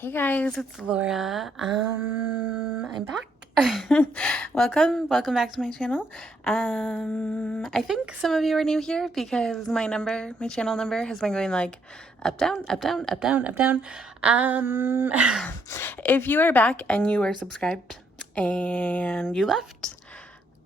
Hey guys, it's Laura. I'm back. Welcome back to my channel. I think some of you are new here because my channel number has been going like up, down, up, down, up, down, up, down. Um, if you are back and you are subscribed and you left,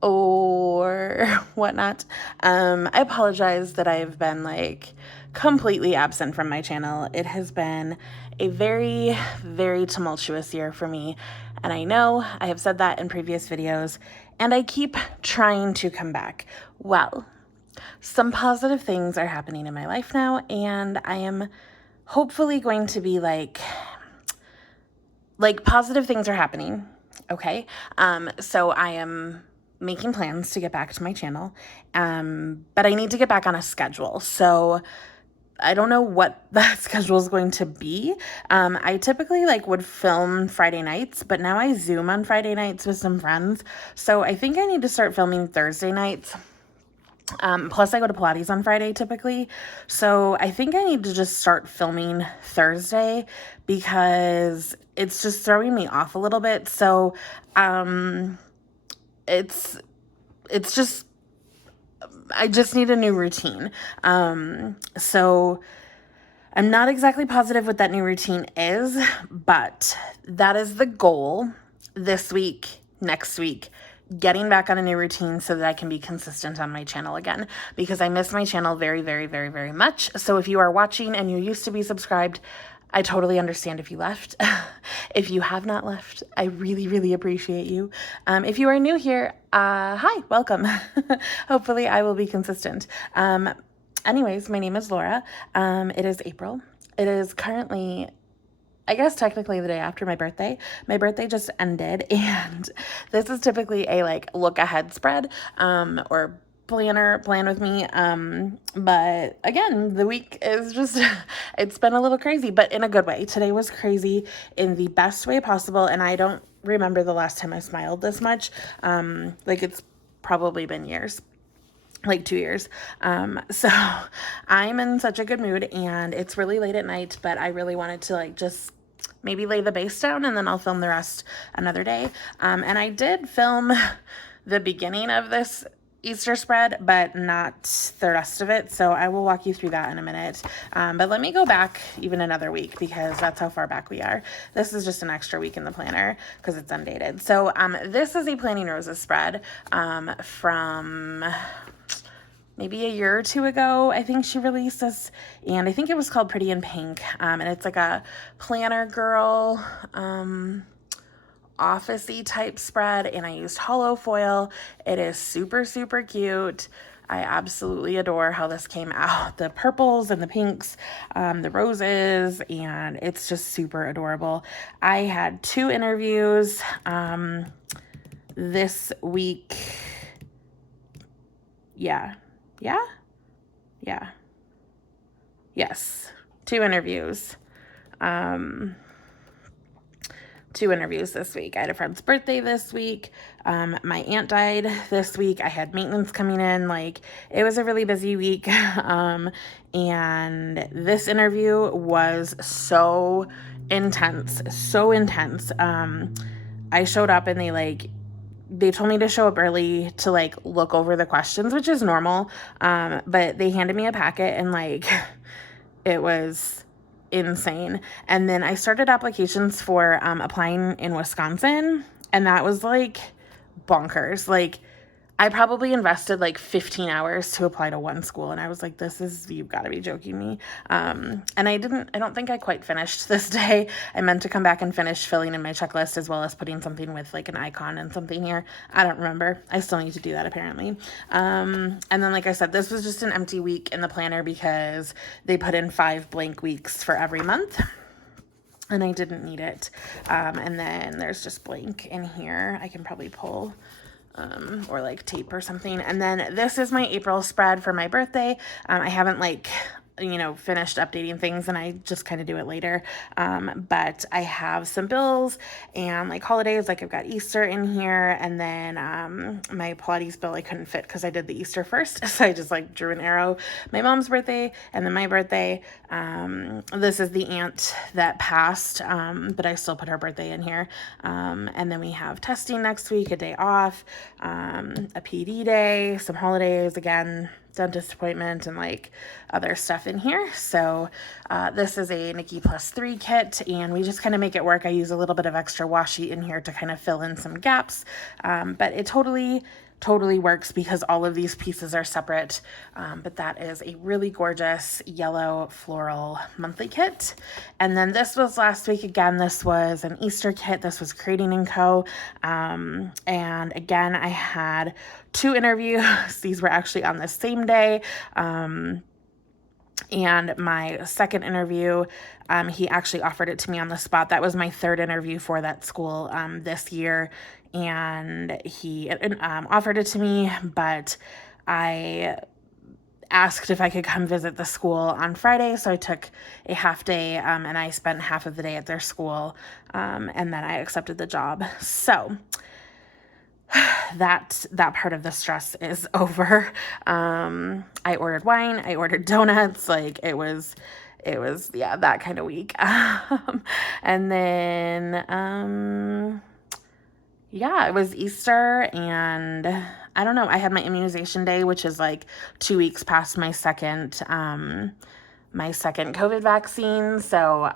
or whatnot. I apologize that I've been like completely absent from my channel. It has been a very, very tumultuous year for me. And I know I have said that in previous videos, and I keep trying to come back. Well, some positive things are happening in my life now, and I am hopefully going to be like positive things are happening. Okay. So I am making plans to get back to my channel. But I need to get back on a schedule. So I don't know what that schedule is going to be. I typically would film Friday nights, but now I Zoom on Friday nights with some friends. So I think I need to start filming Thursday nights. Plus I go to Pilates on Friday typically. So I think I need to just start filming Thursday because it's just throwing me off a little bit. So, it's just, I just need a new routine. So I'm not exactly positive what that new routine is, but that is the goal this week, next week, getting back on a new routine so that I can be consistent on my channel again, because I miss my channel very, very, very, very much. So if you are watching and you used to be subscribed, I totally understand if you left. If you have not left, I really, really appreciate you. If you are new here, hi, welcome. Hopefully I will be consistent. Anyways, my name is Laura. It is April. It is currently, I guess technically the day after my birthday. My birthday just ended, and this is typically a look ahead spread, or plan with me. But again, the week is just, it's been a little crazy, but in a good way. Today was crazy in the best way possible, and I don't remember the last time I smiled this much. It's probably been years. 2 years. So I'm in such a good mood, and it's really late at night, but I really wanted to just maybe lay the base down, and then I'll film the rest another day. And I did film the beginning of this Easter spread, but not the rest of it. So I will walk you through that in a minute. But let me go back even another week because that's how far back we are. This is just an extra week in the planner because it's undated. So this is a Planning Roses spread from maybe a year or two ago. I think she released this, and I think it was called Pretty in Pink. And it's like a planner girl, office-y type spread, and I used hollow foil. It is super, super cute. I absolutely adore how this came out. The purples and the pinks, the roses, and it's just super adorable. I had 2 interviews this week. Yes. 2 interviews. 2 interviews this week. I had a friend's birthday this week. My aunt died this week. I had maintenance coming in. It was a really busy week. And this interview was so intense. I showed up, and they told me to show up early to look over the questions, which is normal. But they handed me a packet, and it was insane. And then I started applications for applying in Wisconsin, and that was bonkers. I probably invested 15 hours to apply to one school, and I was like, you've got to be joking me. And I don't think I quite finished this day. I meant to come back and finish filling in my checklist as well as putting something with an icon and something here. I don't remember. I still need to do that apparently. And then, like I said, this was just an empty week in the planner because they put in 5 blank weeks for every month, and I didn't need it. And then there's just blank in here. I can probably pull or tape or something. And then this is my April spread for my birthday. I haven't finished updating things, and I just kind of do it later. But I have some bills and like holidays, like I've got Easter in here, and then my Pilates bill I couldn't fit because I did the Easter first. So I just like drew an arrow, my mom's birthday, and then my birthday. This is the aunt that passed, but I still put her birthday in here. And then we have testing next week, a day off, a PD day, some holidays, again, dentist appointment, and like other stuff in here. So this is a Nikki Plus 3 kit, and we just kind of make it work. I use a little bit of extra washi in here to kind of fill in some gaps, but it totally works because all of these pieces are separate. But that is a really gorgeous yellow floral monthly kit. And then this was last week. Again, this was an Easter kit. This was Creating & Co. And again, I had 2 interviews. These were actually on the same day. And my second interview, he actually offered it to me on the spot. That was my 3rd interview for that school this year. And he offered it to me, but I asked if I could come visit the school on Friday. So I took a half day, and I spent half of the day at their school, and then I accepted the job. So that part of the stress is over. I ordered wine, I ordered donuts, like it was yeah, that kind of week. And then yeah, it was Easter, and I don't know, I had my immunization day, which is like 2 weeks past my second COVID vaccine. So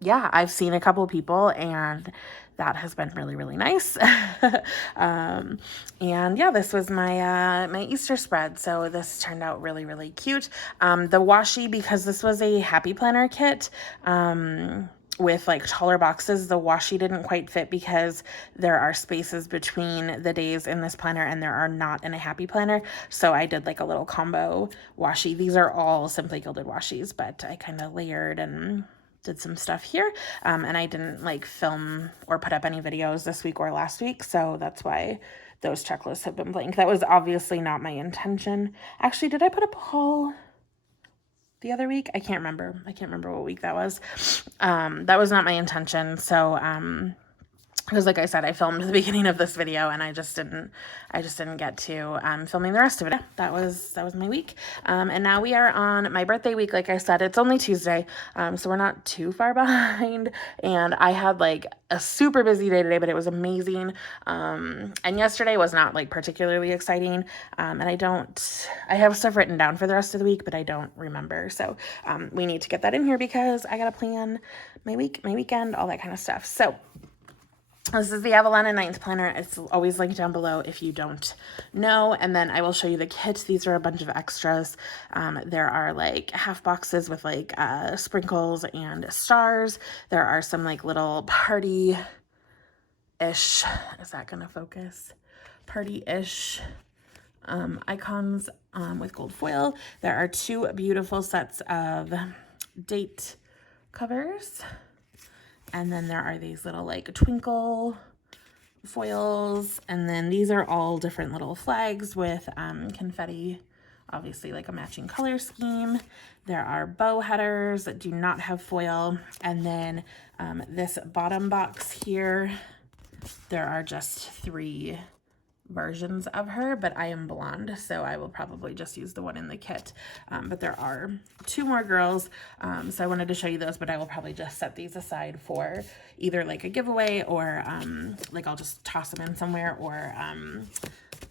yeah, I've seen a couple people, and that has been really, really nice. And yeah, this was my my Easter spread. So this turned out really, really cute. The washi, because this was a Happy Planner kit, with like taller boxes, the washi didn't quite fit because there are spaces between the days in this planner and there are not in a Happy Planner. So I did like a little combo washi. These are all Simply Gilded washies, but I kind of layered and did some stuff here. And I didn't like film or put up any videos this week or last week. So that's why those checklists have been blank. That was obviously not my intention. Actually, did I put up a haul the other week? I can't remember. I can't remember what week that was. That was not my intention. So, because like I said, I filmed the beginning of this video and I just didn't get to filming the rest of it. That was my week. And now we are on my birthday week. Like I said, it's only Tuesday, so we're not too far behind. And I had like a super busy day today, but it was amazing. And yesterday was not like particularly exciting. And I have stuff written down for the rest of the week, but I don't remember. So we need to get that in here because I gotta plan my week, my weekend, all that kind of stuff. So this is the Avalana 9th planner. It's always linked down below if you don't know. And then I will show you the kit. These are a bunch of extras. There are like half boxes with like sprinkles and stars. There are some like little party-ish, is that gonna focus? Party-ish icons with gold foil. There are 2 beautiful sets of date covers. And then there are these little like twinkle foils. And then these are all different little flags with confetti, obviously like a matching color scheme. There are bow headers that do not have foil. And then this bottom box here, there are just 3 versions of her, but I am blonde, so I will probably just use the one in the kit. But there are 2 more girls, so I wanted to show you those, but I will probably just set these aside for either like a giveaway or like I'll just toss them in somewhere, or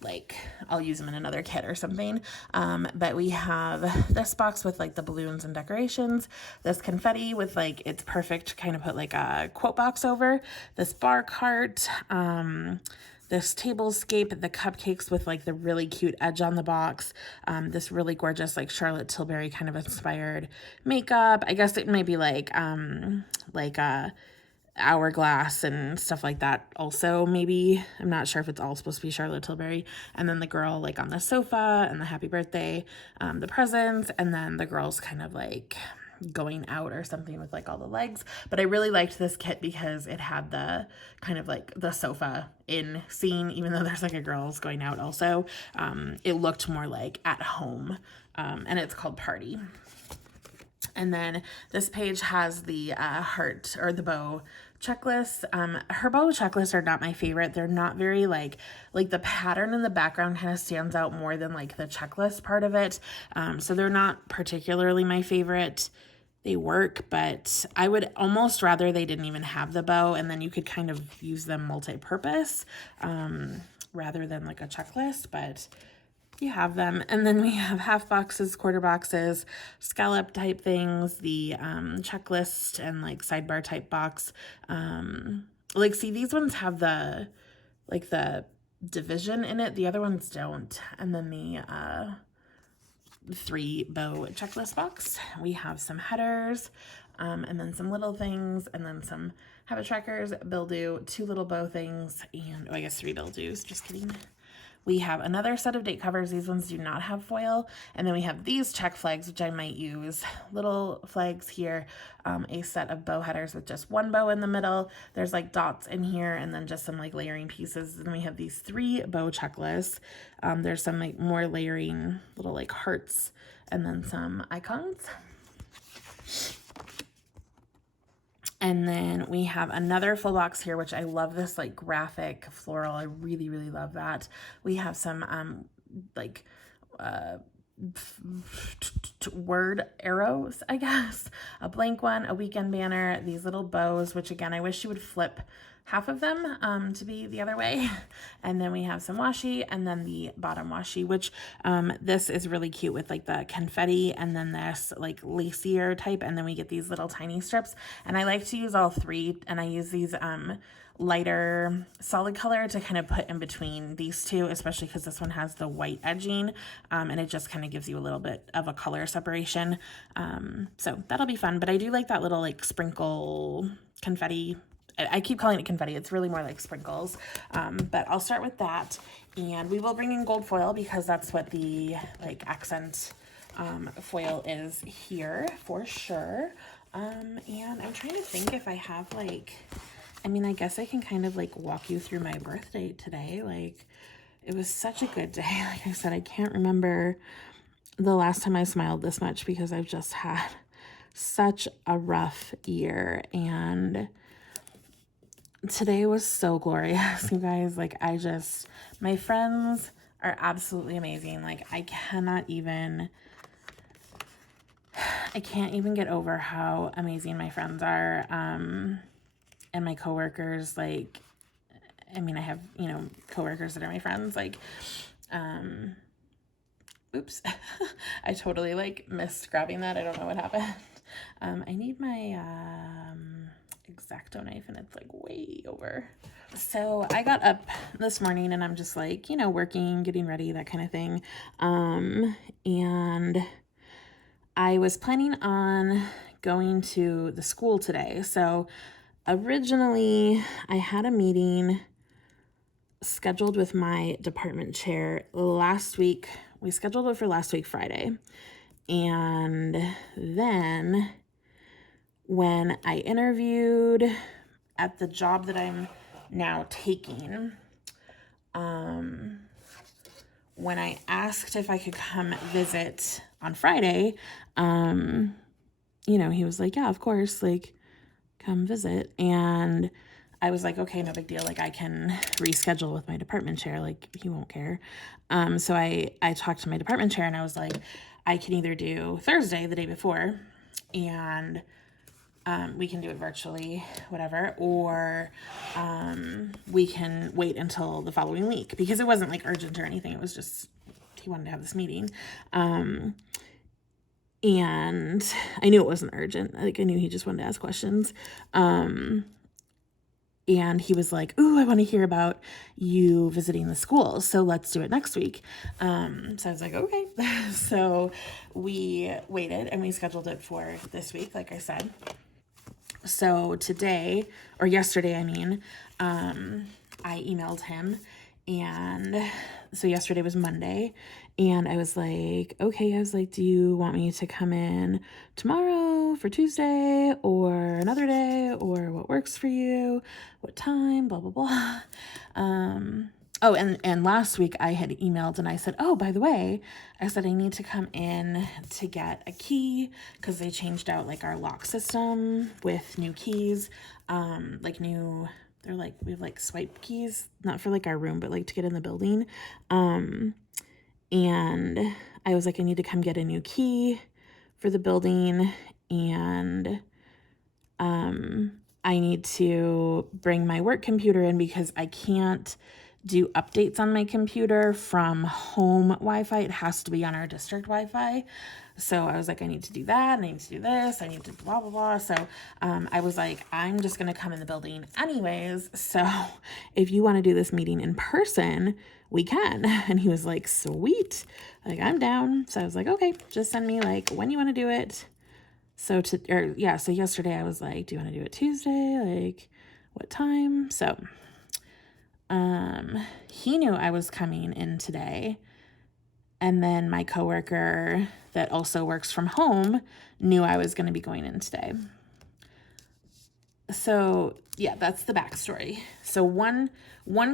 like I'll use them in another kit or something. But we have this box with like the balloons and decorations, this confetti with like, it's perfect to kind of put like a quote box over, this bar cart, this tablescape, the cupcakes with like the really cute edge on the box, this really gorgeous like Charlotte Tilbury kind of inspired makeup. I guess it may be like hourglass and stuff like that also, maybe. I'm not sure if it's all supposed to be Charlotte Tilbury. And then the girl like on the sofa and the happy birthday, the presents, and then the girls kind of like going out or something with like all the legs. But I really liked this kit because it had the kind of like the sofa in scene, even though there's like a girls going out also. It looked more like at home, and it's called Party. And then this page has the heart or the bow checklist. Her bow checklists are not my favorite. They're not very like the pattern in the background kind of stands out more than like the checklist part of it. So they're not particularly my favorite. They work, but I would almost rather they didn't even have the bow, and then you could kind of use them multi-purpose rather than like a checklist. But you have them. And then we have half boxes, quarter boxes, scallop type things, the checklist and like sidebar type box. Like, see, these ones have the division in it. The other ones don't. And then the 3 bow checklist box. We have some headers, and then some little things, and then some habit trackers, bill do, 2 little bow things, and I guess 3 bill do's, just kidding. We have another set of date covers. These ones do not have foil. And then we have these check flags, which I might use. Little flags here, a set of bow headers with just 1 bow in the middle. There's like dots in here and then just some like layering pieces. And we have these 3 bow checklists. There's some like more layering little like hearts and then some icons. And then we have another full box here, which I love this like graphic floral. I really, really love that. We have some like word arrows, I guess. A blank one, a weekend banner, these little bows, which again, I wish you would flip half of them to be the other way. And then we have some washi and then the bottom washi, which this is really cute with like the confetti and then this like lacier type. And then we get these little tiny strips. And I like to use all 3, and I use these lighter solid color to kind of put in between these 2, especially because this one has the white edging, and it just kind of gives you a little bit of a color separation. So that'll be fun. But I do like that little like sprinkle confetti. I keep calling it confetti. It's really more like sprinkles. But I'll start with that. And we will bring in gold foil because that's what the like accent foil is here for sure. And I'm trying to think if I have like, I mean, I guess I can kind of like walk you through my birthday today. Like, it was such a good day. Like I said, I can't remember the last time I smiled this much because I've just had such a rough year, and today was so glorious, you guys. Like, my friends are absolutely amazing. Like, I can't even get over how amazing my friends are. And my coworkers, like, I mean, I have, coworkers that are my friends, like, oops, I totally like missed grabbing that. I don't know what happened. I need my, X-Acto knife and it's like way over. So I got up this morning and I'm just like, working, getting ready, that kind of thing. And I was planning on going to the school today. So originally I had a meeting scheduled with my department chair last week. We scheduled it for last week, Friday. And then when I interviewed at the job that I'm now taking, when I asked if I could come visit on Friday, he was like, yeah, of course, like, come visit. And I was like, okay, no big deal. Like, I can reschedule with my department chair. Like, he won't care. So I talked to my department chair and I was like, I can either do Thursday, the day before, and we can do it virtually, whatever, or we can wait until the following week, because it wasn't like urgent or anything. It was just, he wanted to have this meeting. And I knew it wasn't urgent. Like, I knew he just wanted to ask questions. And he was like, ooh, I want to hear about you visiting the school, so let's do it next week. So I was like, okay. So we waited and we scheduled it for this week, like I said. So yesterday, I emailed him And so yesterday was Monday, and I was like, okay, I was like, do you want me to come in tomorrow for Tuesday or another day, or what works for you? What time? Blah, blah, blah. Oh, and last week I had emailed and I said, oh, by the way, I said I need to come in to get a key because they changed out like our lock system with new keys, like new, they're like, we have like swipe keys, not for like our room, but like to get in the building. And I was like, I need to come get a new key for the building, and I need to bring my work computer in because I can't do updates on my computer from home Wi-Fi. It has to be on our district Wi-Fi. So I was like, I need to do that. I need to do this. I need to blah, blah, blah. So I was like, I'm just going to come in the building anyways. So if you want to do this meeting in person, we can. And he was like, sweet. Like, I'm down. So I was like, okay, just send me like when you want to do it. So so yesterday I was like, do you want to do it Tuesday? Like, what time? So he knew I was coming in today. And then my coworker that also works from home knew I was going to be going in today. So yeah, that's the backstory. So one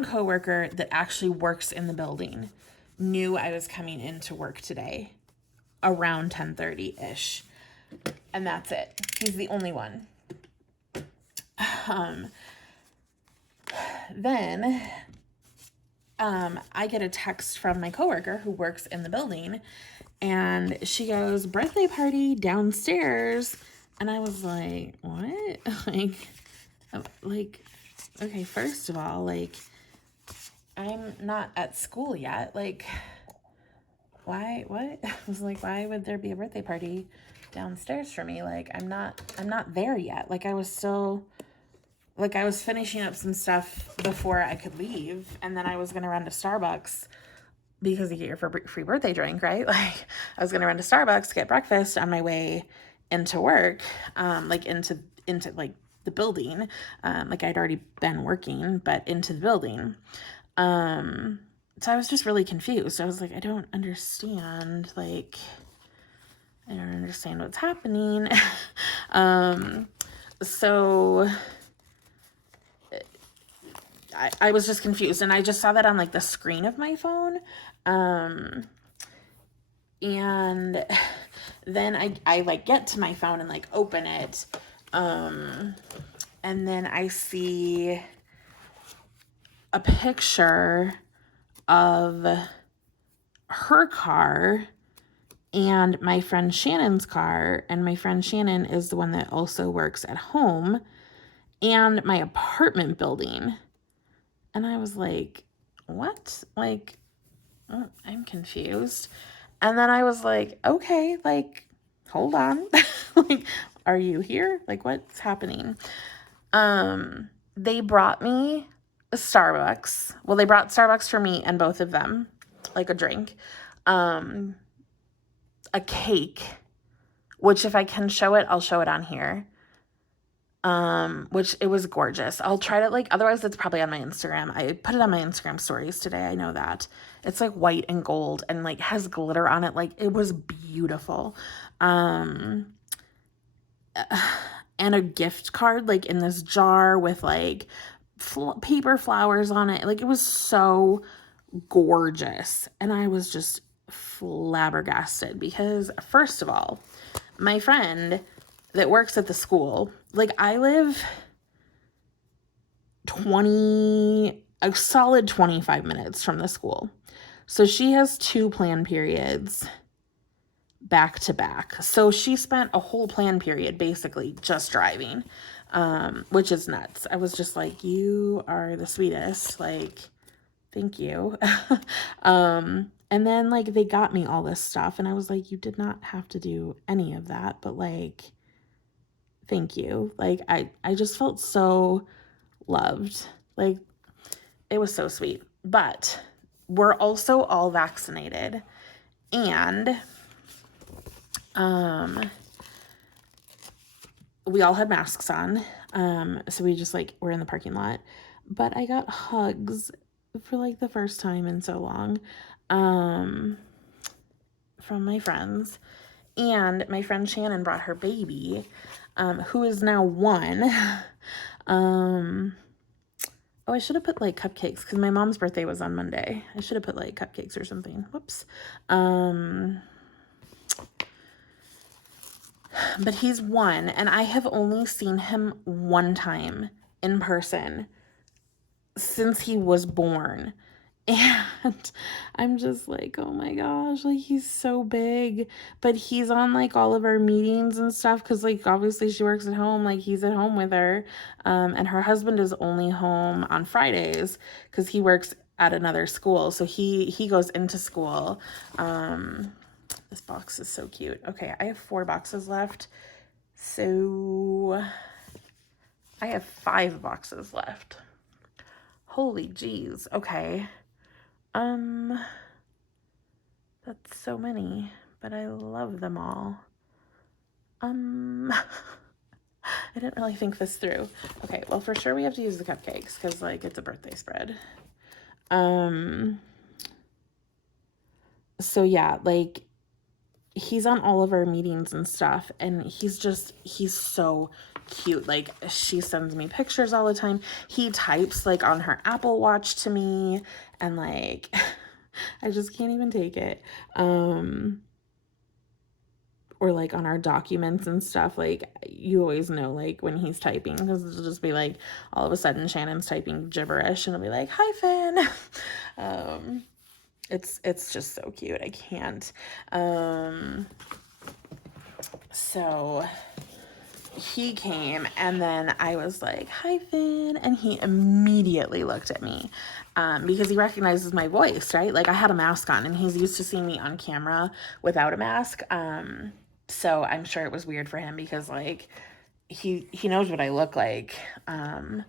coworker that actually works in the building knew I was coming into work today around 10:30-ish. And that's it. He's the only one. Then I get a text from my coworker who works in the building, and she goes, birthday party downstairs. And I was like, what? like, okay, first of all, like, I'm not at school yet. Like, why, what? I was like, why would there be a birthday party downstairs for me? Like, I'm not there yet. Like, I was finishing up some stuff before I could leave, and then I was going to run to Starbucks because you get your free birthday drink, right? Like, I was going to run to Starbucks to get breakfast on my way into work, like into like the building. Like I'd already been working, but into the building. So I was just really confused. I was like, I don't understand. Like, I don't understand what's happening. So I was just confused, and I just saw that on like the screen of my phone. And then I like get to my phone and like open it. And then I see a picture of her car and my friend Shannon's car. And my friend Shannon is the one that also works at home, and my apartment building. And I was like, what? Like, oh, I'm confused. And then I was like, okay, like, hold on. Like, are you here? Like, what's happening? They brought me a Starbucks. Well, they brought Starbucks for me and both of them, like a drink, a cake, which if I can show it, I'll show it on here. Which it was gorgeous. I'll try to like, otherwise it's probably on my Instagram. I put it on my Instagram stories today. I know that it's like white and gold and like has glitter on it. Like, it was beautiful. And a gift card, like in this jar with like paper flowers on it. Like, it was so gorgeous. And I was just flabbergasted because, first of all, my friend that works at the school, like, I live a solid 25 minutes from the school. So she has 2 plan periods back to back. So she spent a whole plan period basically just driving, which is nuts. I was just like, you are the sweetest. Like, thank you. And then like they got me all this stuff, and I was like, you did not have to do any of that, but like, thank you. Like, I just felt so loved. Like, it was so sweet. But we're also all vaccinated, and we all had masks on. So we just like were in the parking lot. But I got hugs for like the first time in so long, from my friends. And my friend Shannon brought her baby, who is now 1. Oh, I should have put like cupcakes because my mom's birthday was on Monday. I should have put like cupcakes or something. Whoops. But he's 1, and I have only seen him 1 time in person since he was born. And I'm just like, oh my gosh, like he's so big. But he's on like all of our meetings and stuff because like obviously she works at home, like he's at home with her. And her husband is only home on Fridays because he works at another school. So he goes into school. This box is so cute. Okay, I have 4 boxes left. So I have 5 boxes left. Holy jeez. Okay. That's so many, but I love them all. I didn't really think this through. Okay, well, for sure we have to use the cupcakes because, like, it's a birthday spread. So yeah, like, he's on all of our meetings and stuff, and he's so cute. Like, she sends me pictures all the time. He types, like, on her Apple Watch to me, and, like, I just can't even take it. Or like on our documents and stuff, like you always know like when he's typing because it'll just be like all of a sudden Shannon's typing gibberish and it'll be like, hi Finn. It's just so cute. I can't. So he came and then I was like, hi Finn, and he immediately looked at me because he recognizes my voice, right? Like I had a mask on and he's used to seeing me on camera without a mask. So I'm sure it was weird for him because like he knows what I look like. But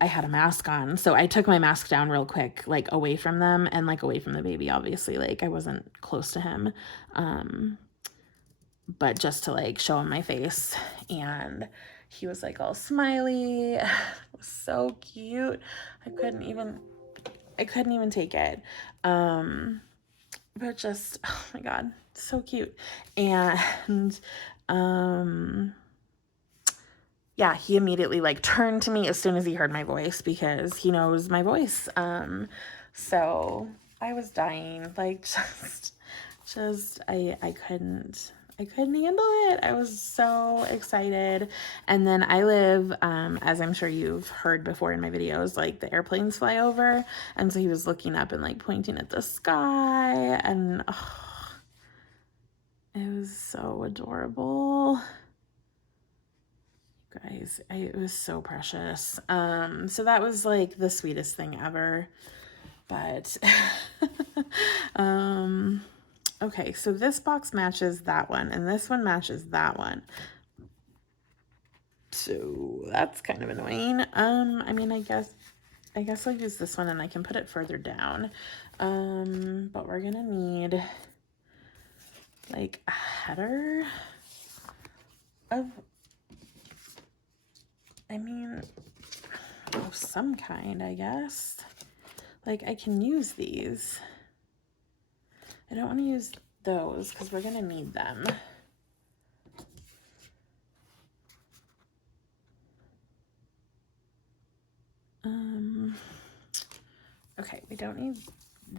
I had a mask on. So I took my mask down real quick, like away from them and like away from the baby, obviously. Like I wasn't close to him. But just to like show him my face. And he was like all smiley. It was so cute. I couldn't even take it. But just, oh my God, so cute. And yeah, he immediately like turned to me as soon as he heard my voice because he knows my voice. So I was dying, like I couldn't handle it. I was so excited. And then I live, as I'm sure you've heard before in my videos, like the airplanes fly over. And so he was looking up and like pointing at the sky and oh, it was so adorable. Guys, it was so precious. So that was like the sweetest thing ever. But okay, so this box matches that one and this one matches that one. So that's kind of annoying. I mean, I guess I'll use this one and I can put it further down. But we're gonna need like a header of, I mean, of some kind, I guess. Like I can use these. I don't want to use those because we're gonna need them. Okay, we don't need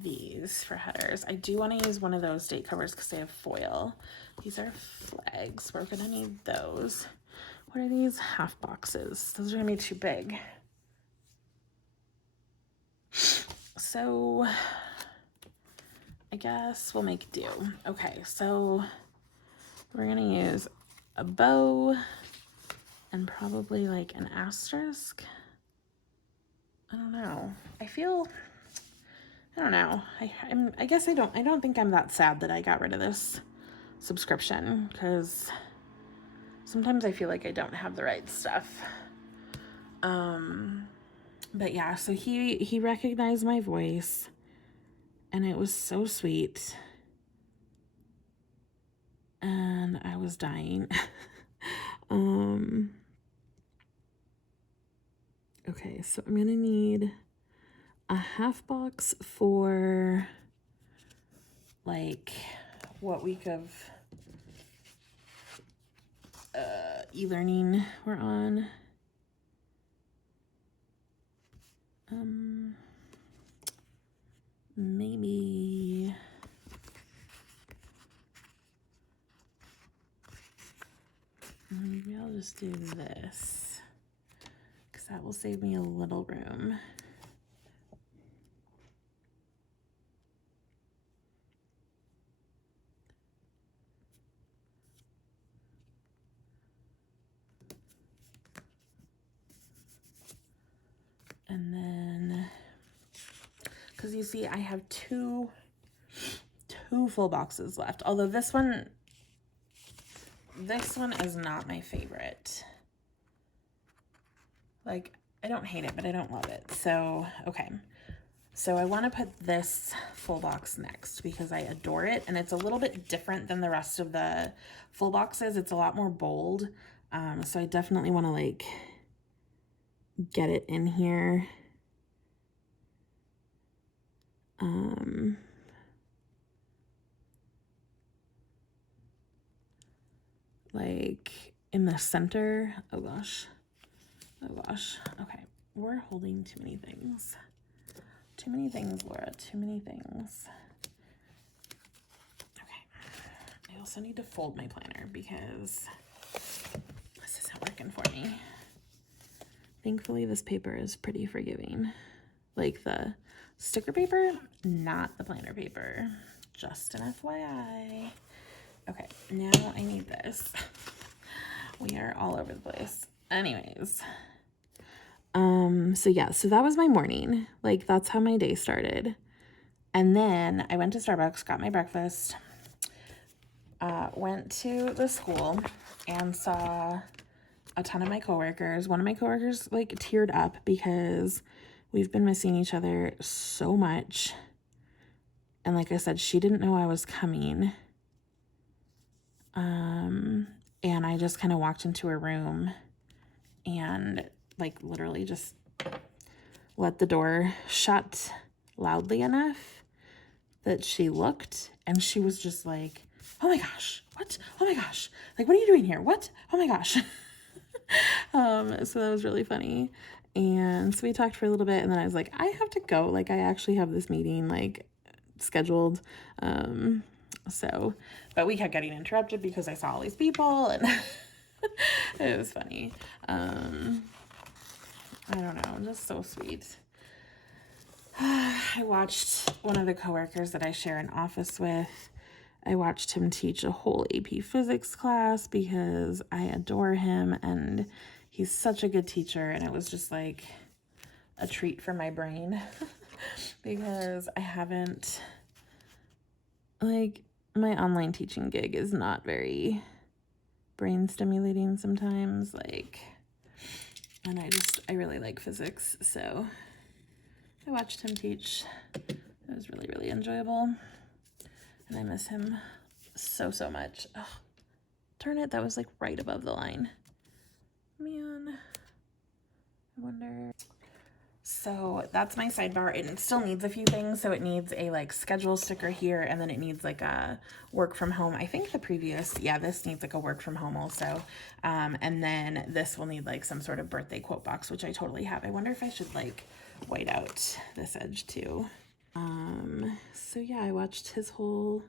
these for headers. I do want to use one of those date covers because they have foil. These are flags. We're gonna need those. What are these? Half boxes. Those are gonna be too big. So I guess we'll make do. Okay, so we're gonna use a bow and probably like an asterisk. I don't know. I don't know. I guess I don't think I'm that sad that I got rid of this subscription because sometimes I feel like I don't have the right stuff. But yeah, so he recognized my voice and it was so sweet. And I was dying. Okay, so I'm gonna need a half box for like what week of e-learning we're on. Maybe I'll just do this because that will save me a little room. And then, because you see, I have two full boxes left. Although this one is not my favorite. Like, I don't hate it, but I don't love it. So, okay. So I want to put this full box next because I adore it. And it's a little bit different than the rest of the full boxes. It's a lot more bold. So I definitely want to like get it in here. Like in the center. Oh gosh. Okay. We're holding too many things. Too many things, Laura. Too many things. Okay. I also need to fold my planner because this isn't working for me. Thankfully, this paper is pretty forgiving. Like the sticker paper, not the planner paper. Just an FYI. Okay, now I need this. We are all over the place. Anyways. So yeah, so that was my morning. Like that's how my day started. And then I went to Starbucks, got my breakfast, went to the school and saw a ton of my coworkers. One of my coworkers like teared up because we've been missing each other so much. And like I said, she didn't know I was coming. And I just kind of walked into her room and like literally just let the door shut loudly enough that she looked and she was just like, oh my gosh, what? Oh my gosh. Like, what are you doing here? What? Oh my gosh. So that was really funny. And so we talked for a little bit and then I was like, I have to go. Like, I actually have this meeting like scheduled. But we kept getting interrupted because I saw all these people and it was funny. I don't know, just so sweet. I watched one of the coworkers that I share an office with. I watched him teach a whole AP physics class because I adore him and he's such a good teacher. And it was just like a treat for my brain because I haven't, like, my online teaching gig is not very brain stimulating sometimes. Like, and I really like physics. So I watched him teach. It was really, really enjoyable. And I miss him so much. Oh, darn it, that was like right above the line. Man, I wonder. So that's my sidebar. It still needs a few things. So it needs a like schedule sticker here, and then it needs like a work from home. I think the previous, yeah, this needs like a work from home also. And then this will need like some sort of birthday quote box, which I totally have. I wonder if I should like white out this edge too. So yeah, I watched his whole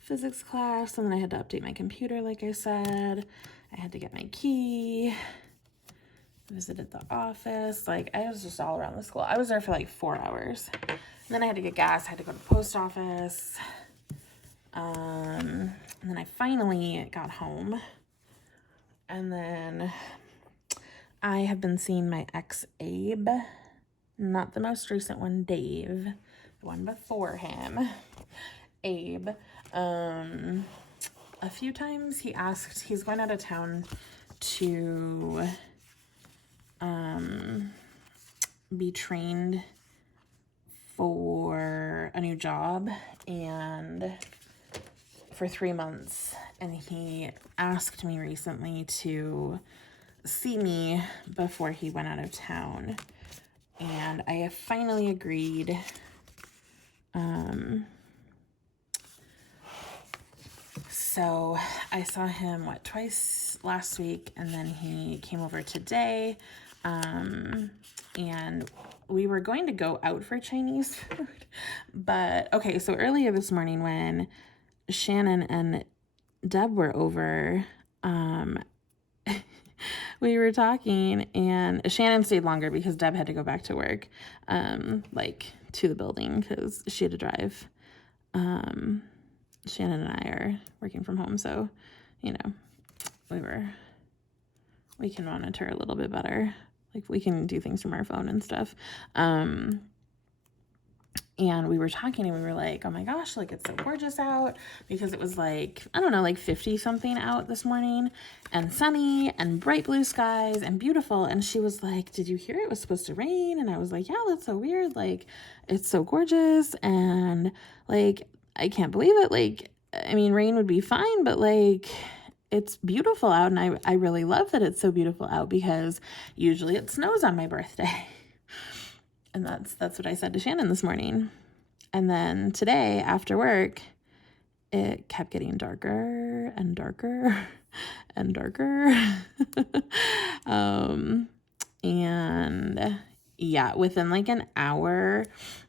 physics class and then I had to update my computer. Like I said, I had to get my key, visited the office. Like I was just all around the school. I was there for like 4 hours. And then I had to get gas. I had to go to the post office. And then I finally got home. And then I have been seeing my ex Abe, not the most recent one, Dave, the one before him, Abe. A few times he asked, he's going out of town to be trained for a new job and for 3 months. And he asked me recently to see me before he went out of town. and I have finally agreed. So I saw him, twice last week, and then he came over today, and we were going to go out for Chinese food, but, okay, so earlier this morning when Shannon and Deb were over, we were talking, and Shannon stayed longer because Deb had to go back to work, to the building because she had to drive. Shannon and I are working from home, so, we can monitor a little bit better. Like, we can do things from our phone and stuff. And we were talking and we were like, oh my gosh, like, it's so gorgeous out, because it was 50 something out this morning, and sunny and bright blue skies and beautiful. And she was like, did you hear it was supposed to rain? And I was like, yeah, that's so weird. Like, it's so gorgeous. And like, I can't believe it. Like, I mean, rain would be fine, but like, it's beautiful out. And I really love that it's so beautiful out, because usually it snows on my birthday. And that's what I said to Shannon this morning. And then today after work, it kept getting darker and darker and darker. And yeah, within like an hour,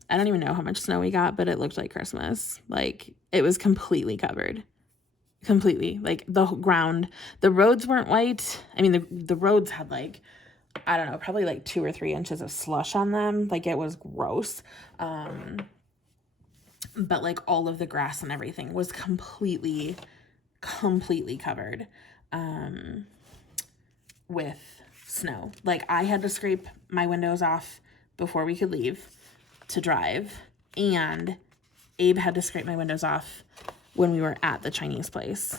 I don't even know how much snow we got, but it looked like Christmas. Like, it was completely covered. Completely. Like, the ground, the roads weren't white. I mean, the roads had like, I don't know, probably like 2 or 3 inches of slush on them. Like, it was gross. But like, all of the grass and everything was completely covered with snow. Like, I had to scrape my windows off before we could leave to drive, and Abe had to scrape my windows off when we were at the Chinese place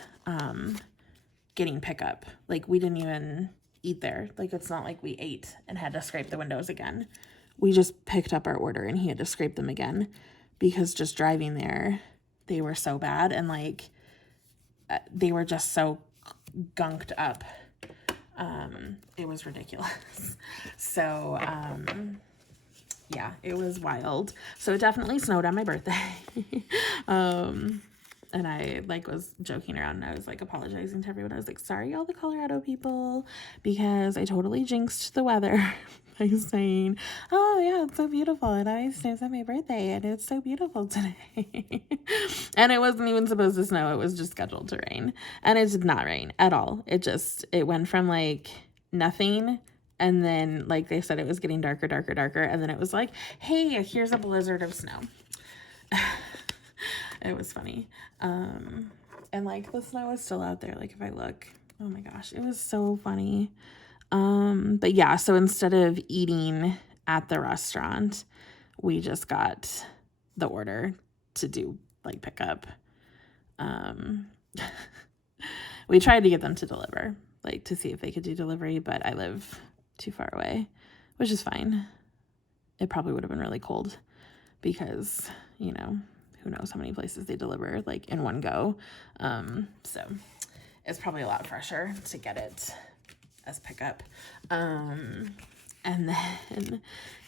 getting pickup. Like, we didn't even eat there. Like, it's not like we ate and had to scrape the windows again. We just picked up our order and he had to scrape them again, because just driving there, they were so bad, and like, they were just so gunked up. It was ridiculous. So, yeah, it was wild. So it definitely snowed on my birthday. And I like was joking around, and I was like apologizing to everyone. I was like, sorry, all the Colorado people, because I totally jinxed the weather by saying, oh yeah, it's so beautiful, and it snows on my birthday, and it's so beautiful today. And it wasn't even supposed to snow. It was just scheduled to rain, and it did not rain at all. It went from like nothing, and then like they said, it was getting darker, and then it was like, hey, here's a blizzard of snow. It was funny. And like, the snow is still out there. Like, if I look, oh my gosh, it was so funny. But yeah, so instead of eating at the restaurant, we just got the order to do like pickup. We tried to get them to deliver, like to see if they could do delivery, but I live too far away, which is fine. It probably would have been really cold because, you know, who knows how many places they deliver like in one go. So it's probably a lot fresher to get it as pickup. And then,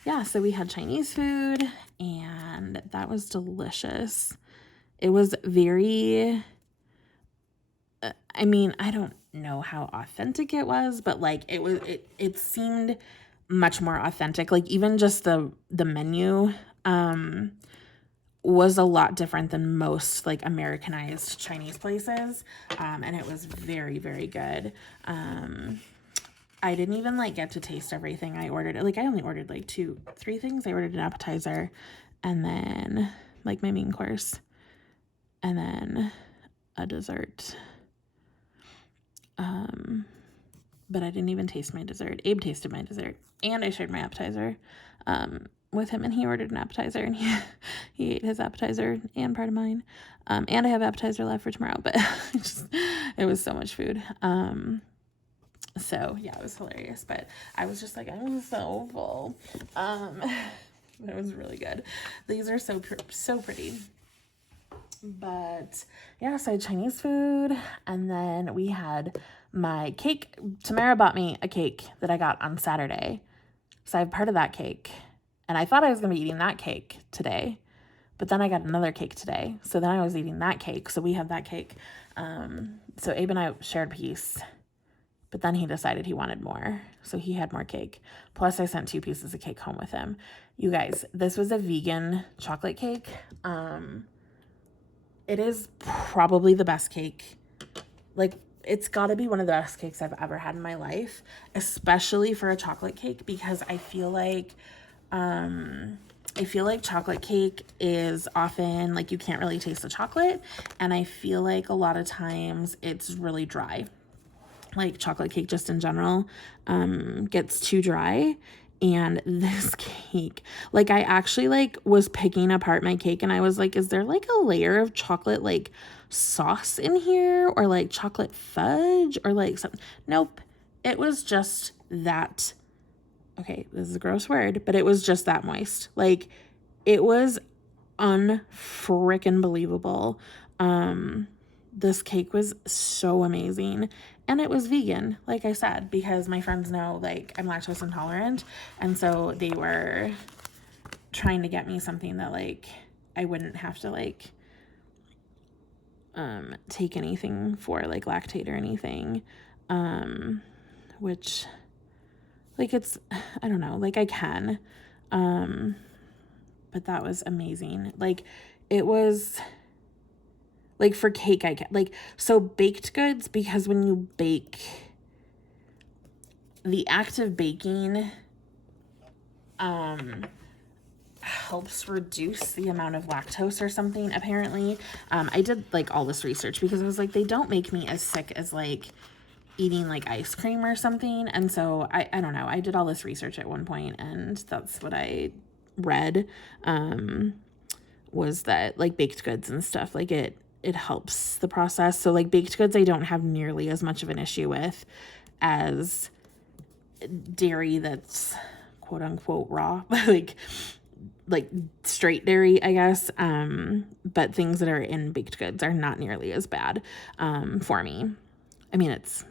yeah, so we had Chinese food, and that was delicious. It was very, I mean, I don't know how authentic it was, but like, it seemed much more authentic. Like, even just the menu, was a lot different than most like Americanized Chinese places. And it was very, very good. I didn't even like get to taste everything I ordered. Like, I only ordered like 2-3 things. I ordered an appetizer, and then like my main course, and then a dessert. But I didn't even taste my dessert. Abe tasted my dessert, and I shared my appetizer with him, and he ordered an appetizer, and he ate his appetizer and part of mine. And I have appetizer left for tomorrow, but it was so much food. So yeah, it was hilarious, but I was just like, I'm so full. But it was really good. These are so pretty. But yeah, so I had Chinese food, and then we had my cake. Tamara bought me a cake that I got on Saturday, so I have part of that cake, And I thought I was going to be eating that cake today, but then I got another cake today. So then I was eating that cake. So we had that cake. So Abe and I shared a piece, but then he decided he wanted more. So he had more cake. Plus I sent 2 pieces of cake home with him. You guys, this was a vegan chocolate cake. It is probably the best cake. Like, it's got to be one of the best cakes I've ever had in my life, especially for a chocolate cake, because I feel like chocolate cake is often like you can't really taste the chocolate, and I feel like a lot of times it's really dry. Like chocolate cake just in general gets too dry. And this cake, like I actually like was picking apart my cake and I was like, is there like a layer of chocolate like sauce in here or like chocolate fudge or like something? Nope. It was just that. Okay, this is a gross word, but it was just that moist. Like it was unfrickin' believable. This cake was so amazing. And it was vegan, like I said, because my friends know, like, I'm lactose intolerant. And so they were trying to get me something that, like, I wouldn't have to, like, take anything for, like, lactate or anything. Which, like, it's, I don't know, like, I can. But that was amazing. Like, it was... Like for cake, I get like, so baked goods, because when you bake, the act of baking helps reduce the amount of lactose or something, apparently. I did like all this research because I was like, they don't make me as sick as like eating like ice cream or something. And so I don't know. I did all this research at one point and that's what I read, was that like baked goods and stuff, like it helps the process. So like baked goods, I don't have nearly as much of an issue with as dairy that's quote unquote raw, like straight dairy, I guess. But things that are in baked goods are not nearly as bad for me. I mean, it's,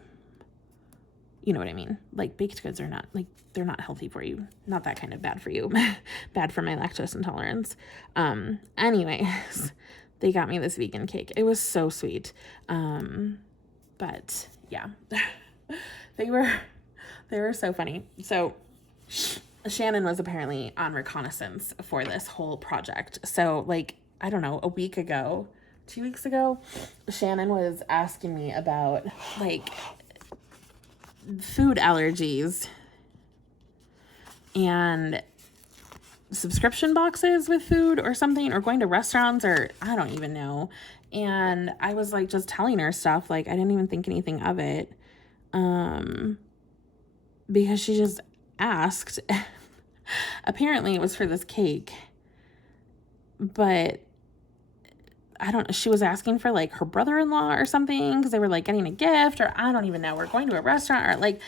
you know what I mean? Like baked goods are not like, they're not healthy for you. Not that kind of bad for you. Bad for my lactose intolerance. Anyways, they got me this vegan cake. It was so sweet. But yeah, they were so funny. So Shannon was apparently on reconnaissance for this whole project. So like, I don't know, 2 weeks ago, Shannon was asking me about like food allergies and subscription boxes with food or something, or going to restaurants, or I don't even know. And I was like just telling her stuff, like I didn't even think anything of it, because she just asked. Apparently it was for this cake, but I don't know, she was asking for like her brother-in-law or something, because they were like getting a gift, or I don't even know, we're going to a restaurant, or like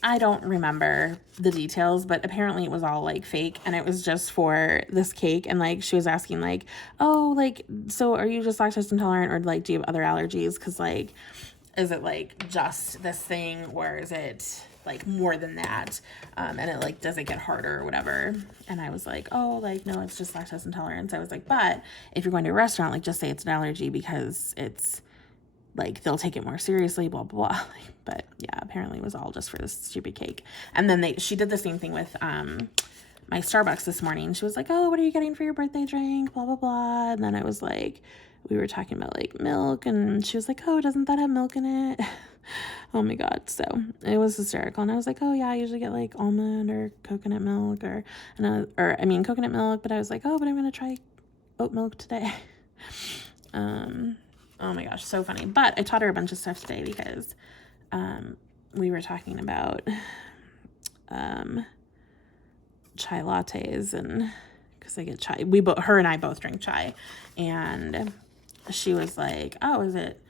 I don't remember the details, but apparently it was all like fake and it was just for this cake. And like she was asking like, oh, like, so are you just lactose intolerant, or like do you have other allergies? Because like, is it like just this thing, or is it like more than that? And it like, does it get harder or whatever? And I was like, oh, like, no, it's just lactose intolerance. I was like, but if you're going to a restaurant, like just say it's an allergy, because it's like they'll take it more seriously, blah blah blah. But yeah, apparently it was all just for this stupid cake. And then she did the same thing with my Starbucks this morning. She was like, oh, what are you getting for your birthday drink, blah blah blah. And then I was like, we were talking about like milk, and she was like, oh, doesn't that have milk in it? Oh my god. So it was hysterical. And I was like, oh yeah, I usually get like almond or coconut milk, or coconut milk, but I was like, oh, but I'm gonna try oat milk today. Oh my gosh, so funny. But I taught her a bunch of stuff today because we were talking about chai lattes, and because I get chai, her and I both drink chai, and she was like, oh, is it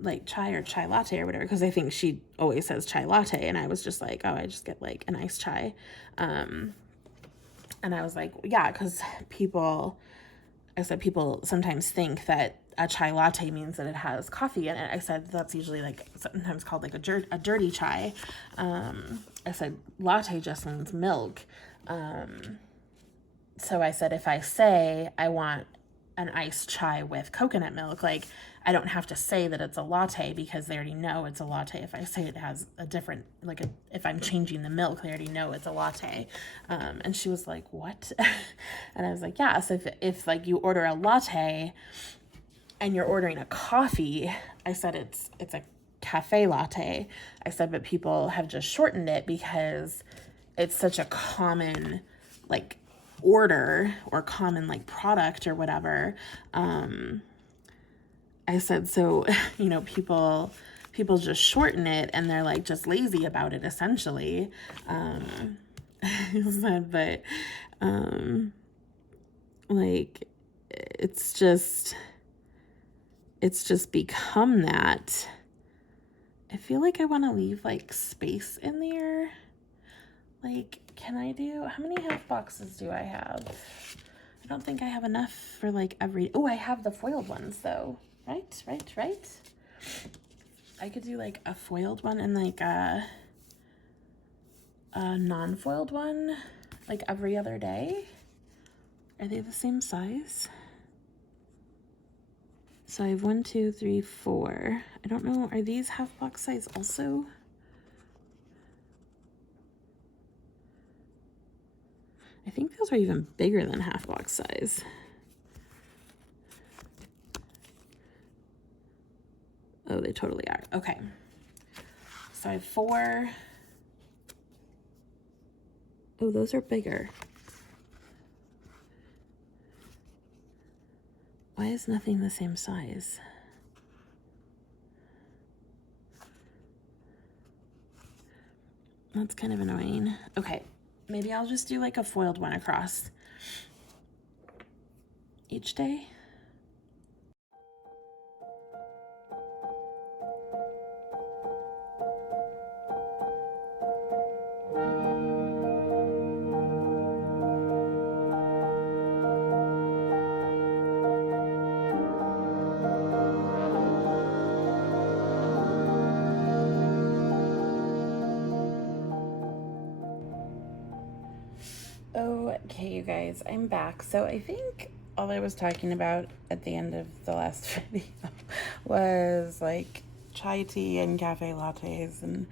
like chai or chai latte or whatever? Because I think she always says chai latte, and I was just like, oh, I just get like an iced chai. And I was like, yeah, because people sometimes think that a chai latte means that it has coffee in it. I said that's usually like sometimes called like a dirty chai. I said latte just means milk. so I said, if I say I want an iced chai with coconut milk, like, I don't have to say that it's a latte because they already know it's a latte. If I say it has a different, like, if I'm changing the milk, they already know it's a latte. And she was like, what? And I was like, yeah. So if like you order a latte and you're ordering a coffee, I said it's a cafe latte. I said, but people have just shortened it because it's such a common, like, order or common, like, product or whatever. I said, so, you know, people just shorten it and they're like just lazy about it essentially. I said, but like it's just become that. I feel like I want to leave like space in there. Like, can I do, how many half boxes do I have? I don't think I have enough for like every, oh, I have the foiled ones though. Right. I could do like a foiled one and like a non-foiled one like every other day. Are they the same size? So I have 1, 2, 3, 4. I don't know, are these half box size also? I think those are even bigger than half box size. Oh, they totally are. Okay. So I have 4. Oh, those are bigger. Why is nothing the same size? That's kind of annoying. Okay, maybe I'll just do like a foiled one across each day. Okay, you guys, I'm back. So I think all I was talking about at the end of the last video was like chai tea and cafe lattes and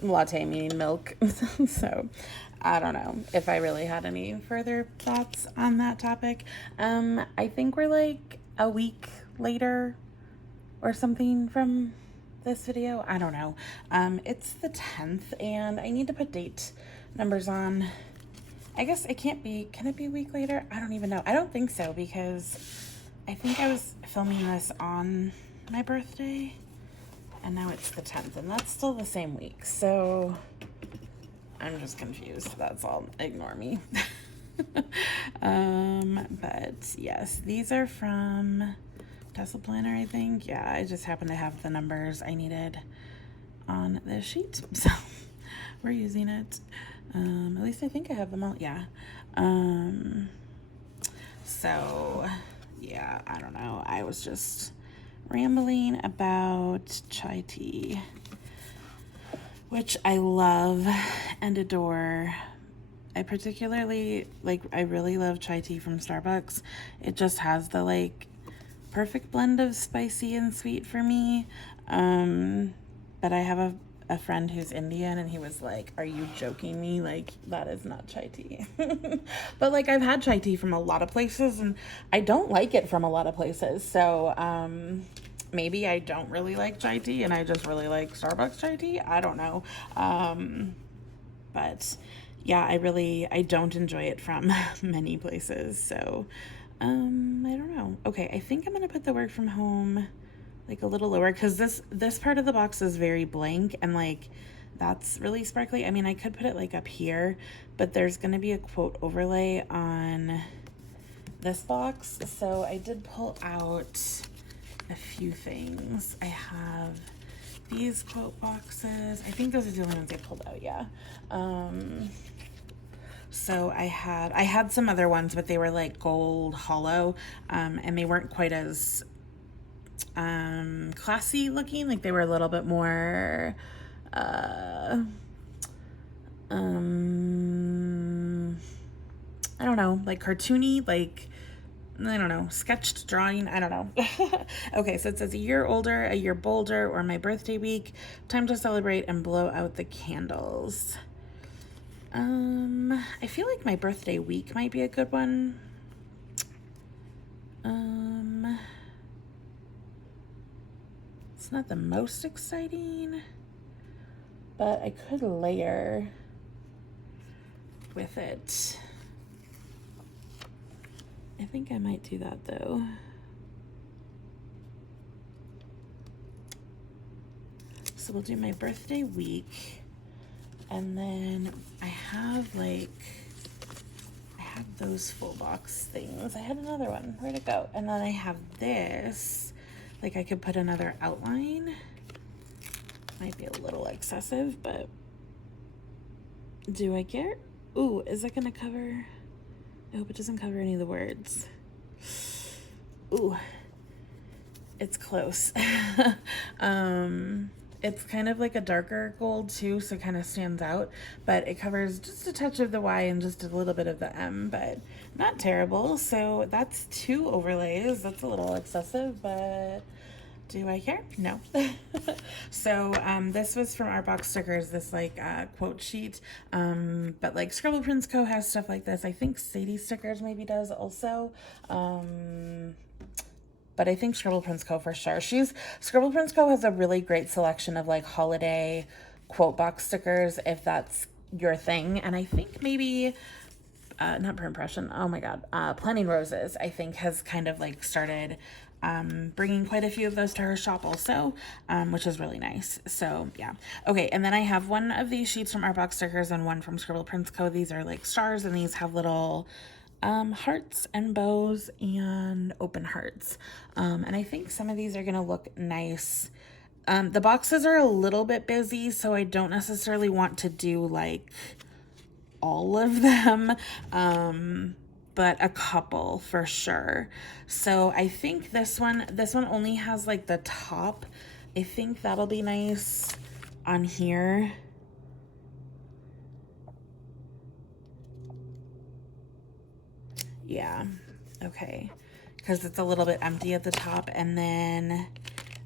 latte meaning milk. So I don't know if I really had any further thoughts on that topic. I think we're like a week later or something from this video. I don't know. It's the 10th and I need to put date numbers on. I guess it can't be, can it be a week later? I don't even know. I don't think so because I think I was filming this on my birthday and now it's the 10th and that's still the same week. So I'm just confused. That's all. Ignore me. But yes, these are from Tesla Planner, I think. Yeah, I just happen to have the numbers I needed on this sheet. So we're using it. At least I think I have them all. Yeah. So yeah, I don't know. I was just rambling about chai tea, which I love and adore. I particularly I really love chai tea from Starbucks. It just has the like perfect blend of spicy and sweet for me. But I have a friend who's Indian and he was like, are you joking me? Like, that is not chai tea. But like, I've had chai tea from a lot of places and I don't like it from a lot of places. So maybe I don't really like chai tea and I just really like Starbucks chai tea. I don't know. But yeah, I don't enjoy it from many places. So I don't know. Okay, I think I'm gonna put the work from home like a little lower because this part of the box is very blank and like that's really sparkly. I mean, I could put it like up here, but there's gonna be a quote overlay on this box. So I did pull out a few things. I have these quote boxes. I think those are the only ones I pulled out. Yeah. So I had some other ones, but they were like gold hollow, and they weren't quite as classy looking. Like they were a little bit more I don't know, like cartoony, like, I don't know, sketched drawing, I don't know. Okay, so it says a year older, a year bolder, or my birthday week. Time to celebrate and blow out the candles. I feel like my birthday week might be a good one. It's not the most exciting, but I could layer with it. I think I might do that though. So we'll do my birthday week, and then I have those full box things. I had another one, where'd it go? And then I have this, like I could put another outline. Might be a little excessive, but do I care? Ooh, is it gonna cover? I hope it doesn't cover any of the words. Ooh, it's close. It's kind of like a darker gold too, so it kind of stands out, but it covers just a touch of the Y and just a little bit of the M, but not terrible. So that's 2 overlays. That's a little excessive, but do I care? No. So this was from Art Box Stickers, this like quote sheet, but like Scribble Prints Co. has stuff like this. I think Sadie Stickers maybe does also. But I think Scribble Prints Co. for sure. Scribble Prints Co. has a really great selection of like holiday quote box stickers, if that's your thing. And I think maybe, not Per Impression, oh my God, Planning Roses, I think has kind of like started bringing quite a few of those to her shop also, which is really nice. So yeah. Okay, and then I have one of these sheets from Art Box Stickers and one from Scribble Prints Co. These are like stars, and these have little hearts and bows and open hearts. And I think some of these are gonna look nice. The boxes are a little bit busy, so I don't necessarily want to do like all of them, but a couple for sure. So I think this one only has like the top. I think that'll be nice on here. Yeah, okay, because it's a little bit empty at the top, and then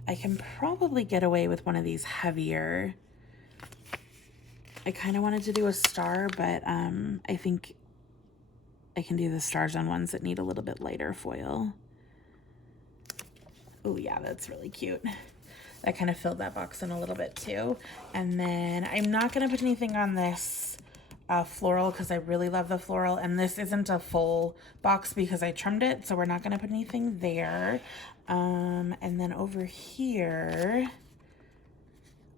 I can probably get away with one of these heavier. I kind of wanted to do a star, but I think I can do the stars on ones that need a little bit lighter foil. Oh yeah, that's really cute. That kind of filled that box in a little bit too. And then I'm not gonna put anything on this floral because I really love the floral, and this isn't a full box because I trimmed it, so we're not gonna put anything there. And then over here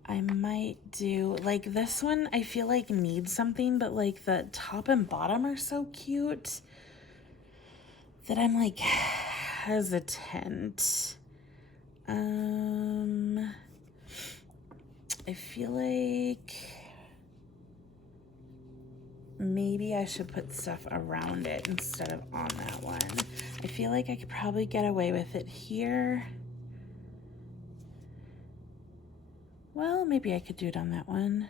I might do like this one. I feel like needs something, but like the top and bottom are so cute that I'm like hesitant. I feel like maybe I should put stuff around it instead of on that one. I feel like I could probably get away with it here. Well, maybe I could do it on that one.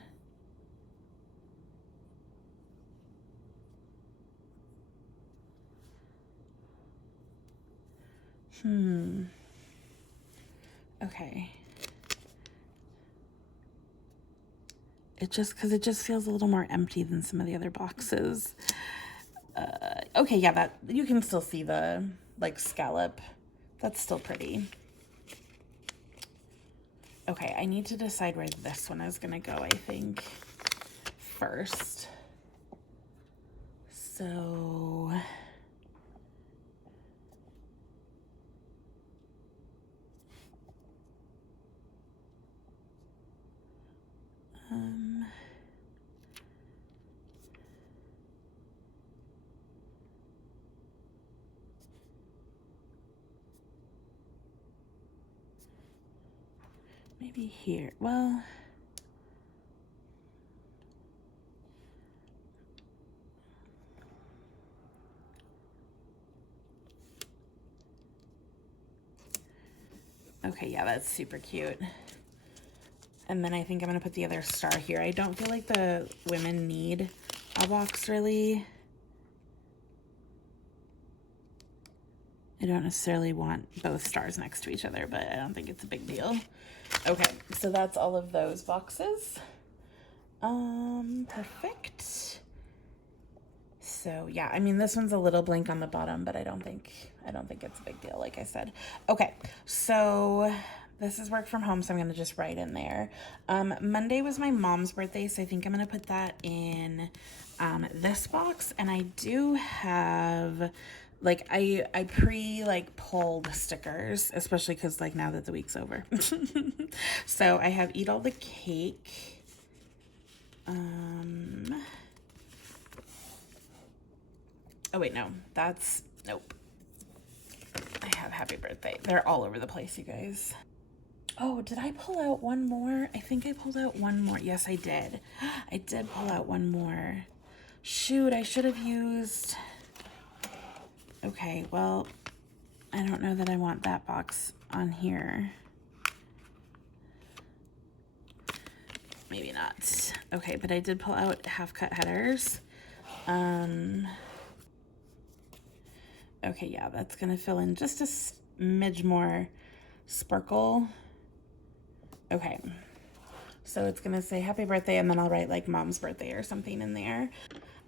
Okay. Because it just feels a little more empty than some of the other boxes. Okay, yeah, that you can still see the like scallop. That's still pretty. Okay, I need to decide where this one is gonna go, I think, first. So maybe here. Well, okay, yeah, that's super cute. And then I think I'm gonna put the other star here. I don't feel like the women need a box really. don't necessarily want both stars next to each other, but I don't think it's a big deal. Okay, so that's all of those boxes. Perfect. So yeah, I mean, this one's a little blank on the bottom, but I don't think it's a big deal, like I said. Okay, so this is work from home, so I'm gonna just write in there. Monday was my mom's birthday, so I think I'm gonna put that in this box. And I do have, like, I pulled stickers, especially because, like, now that the week's over. So I have eat all the cake. Oh wait, no, nope. I have happy birthday. They're all over the place, you guys. Oh, did I pull out one more? I think I pulled out one more. Yes, I did. I did pull out one more. Shoot, I should have used... Okay, well, I don't know that I want that box on here. Maybe not. Okay, but I did pull out half-cut headers. Okay, yeah, that's gonna fill in just a smidge more sparkle. Okay, so it's gonna say happy birthday, and then I'll write like mom's birthday or something in there.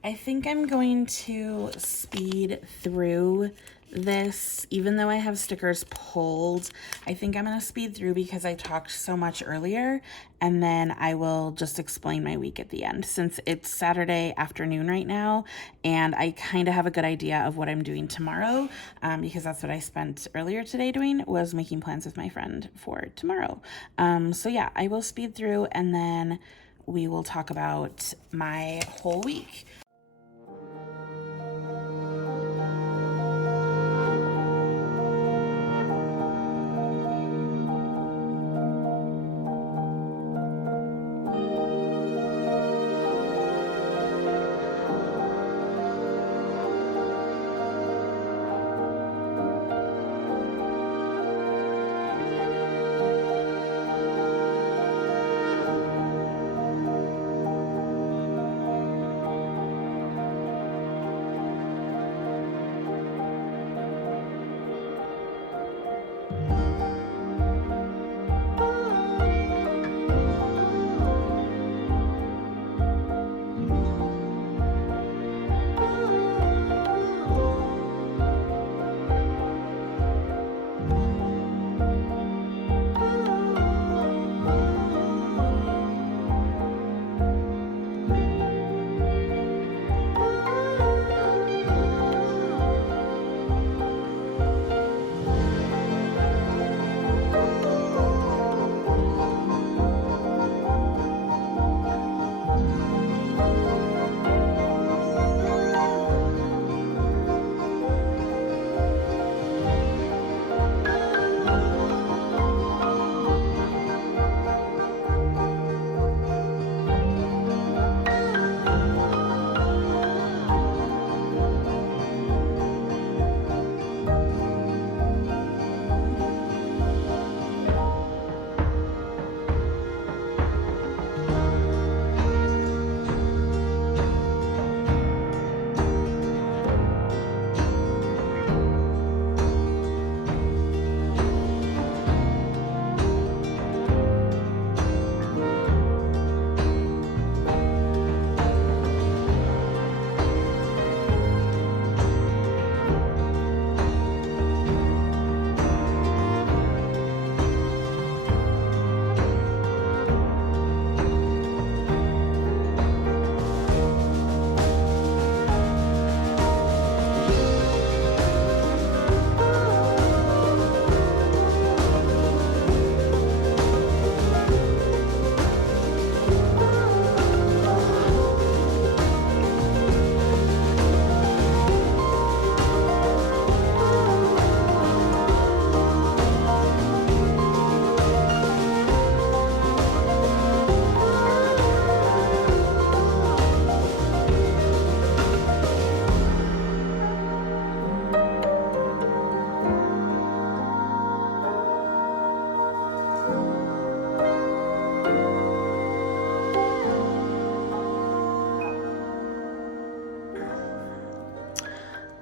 I think I'm going to speed through this, even though I have stickers pulled. I think I'm gonna speed through because I talked so much earlier, and then I will just explain my week at the end, since it's Saturday afternoon right now, and I kind of have a good idea of what I'm doing tomorrow, because that's what I spent earlier today doing, was making plans with my friend for tomorrow. So yeah, I will speed through, and then we will talk about my whole week.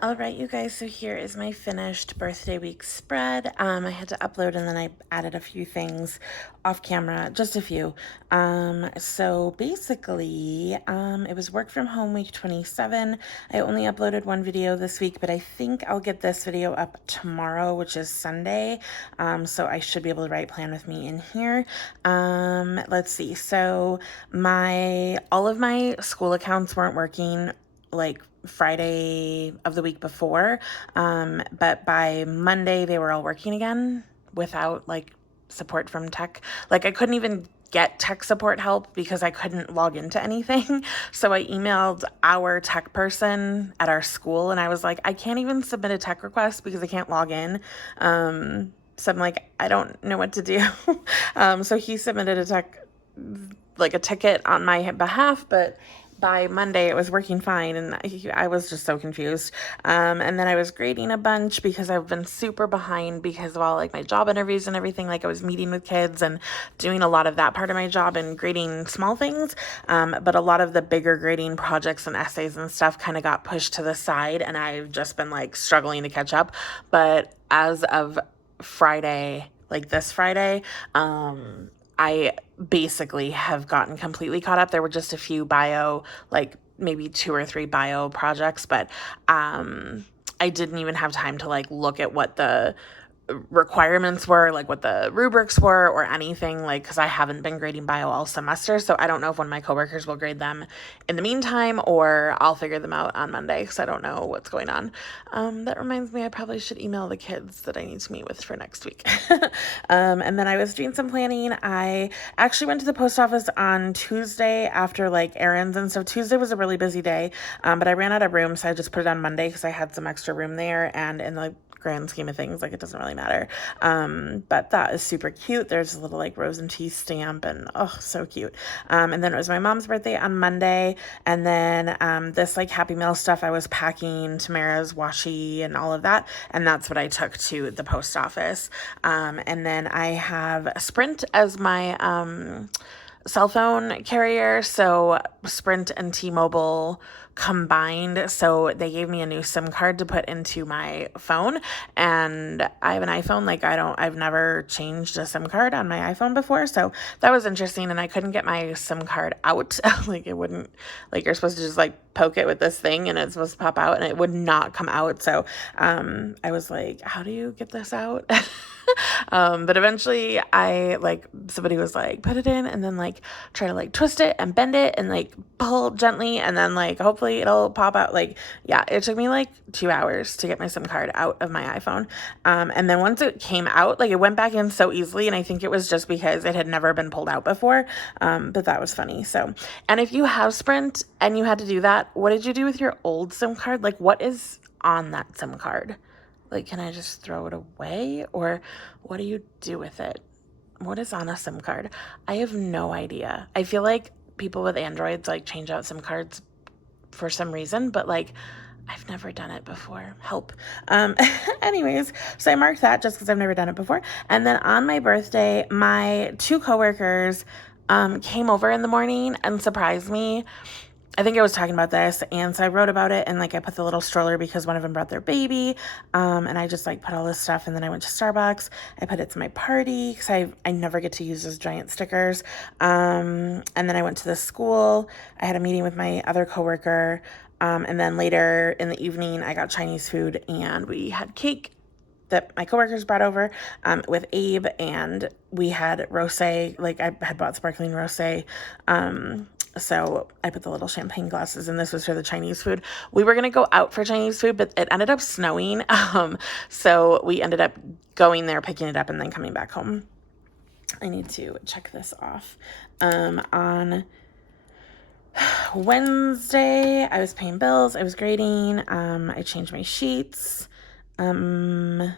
All right, you guys, so here is my finished birthday week spread. I had to upload and then I added a few things off camera, just a few. So basically, it was work from home week 27. I only uploaded one video this week, but I think I'll get this video up tomorrow, which is Sunday. So I should be able to write Plan With Me in here. Let's see. So all of my school accounts weren't working like Friday of the week before, but by Monday they were all working again without like support from tech. Like I couldn't even get tech support help because I couldn't log into anything. So I emailed our tech person at our school and I was like, I can't even submit a tech request because I can't log in. So I'm like, I don't know what to do. So he submitted a ticket on my behalf, but by Monday it was working fine and I was just so confused. And then I was grading a bunch because I've been super behind because of all like my job interviews and everything. Like I was meeting with kids and doing a lot of that part of my job and grading small things. But a lot of the bigger grading projects and essays and stuff kind of got pushed to the side and I've just been like struggling to catch up. But as of Friday, like this Friday, I basically have gotten completely caught up. There were just a few like maybe 2 or 3 bio projects, but I didn't even have time to like look at what the requirements were, like what the rubrics were or anything, like because I haven't been grading bio all semester, so I don't know if one of my coworkers will grade them in the meantime or I'll figure them out on Monday because I don't know what's going on. That reminds me I probably should email the kids that I need to meet with for next week. And then I was doing some planning. I actually went to the post office on Tuesday after like errands and stuff. Tuesday was a really busy day, but I ran out of room, so I just put it on Monday because I had some extra room there, and in the grand scheme of things, like it doesn't really matter. But that is super cute. There's a little like rose and tea stamp and oh, so cute. And then it was my mom's birthday on Monday. And then this like Happy Meal stuff, I was packing Tamara's washi and all of that. And that's what I took to the post office. And then I have Sprint as my cell phone carrier. So Sprint and T-Mobile combined. So they gave me a new SIM card to put into my phone. And I have an iPhone. Like I've never changed a SIM card on my iPhone before. So that was interesting. And I couldn't get my SIM card out. Like it wouldn't, like you're supposed to just like poke it with this thing and it's supposed to pop out and it would not come out. So I was like, how do you get this out? But eventually somebody was like, put it in and then like try to like twist it and bend it and like pull gently and then like hopefully it'll pop out. Like, yeah, it took me like 2 hours to get my SIM card out of my iPhone. And then once it came out, like it went back in so easily. And I think it was just because it had never been pulled out before. But that was funny. So, and if you have Sprint and you had to do that, what did you do with your old SIM card? Like what is on that SIM card? Like, can I just throw it away? Or what do you do with it? What is on a SIM card? I have no idea. I feel like people with Androids like change out SIM cards for some reason, but like I've never done it before. Help. Anyways, so I marked that just because I've never done it before. And then on my birthday, my 2 coworkers came over in the morning and surprised me. I think I was talking about this, and so I wrote about it, and like I put the little stroller because one of them brought their baby, and I just like put all this stuff, and then I went to Starbucks. I put it to my party because I never get to use those giant stickers, and then I went to the school. I had a meeting with my other coworker, and then later in the evening I got Chinese food, and we had cake that my coworkers brought over with Abe, and we had rosé. Like I had bought sparkling rosé. So I put the little champagne glasses, and this was for the Chinese food. We were going to go out for Chinese food, but it ended up snowing. So we ended up going there, picking it up, and then coming back home. I need to check this off. On Wednesday, I was paying bills. I was grading. I changed my sheets. I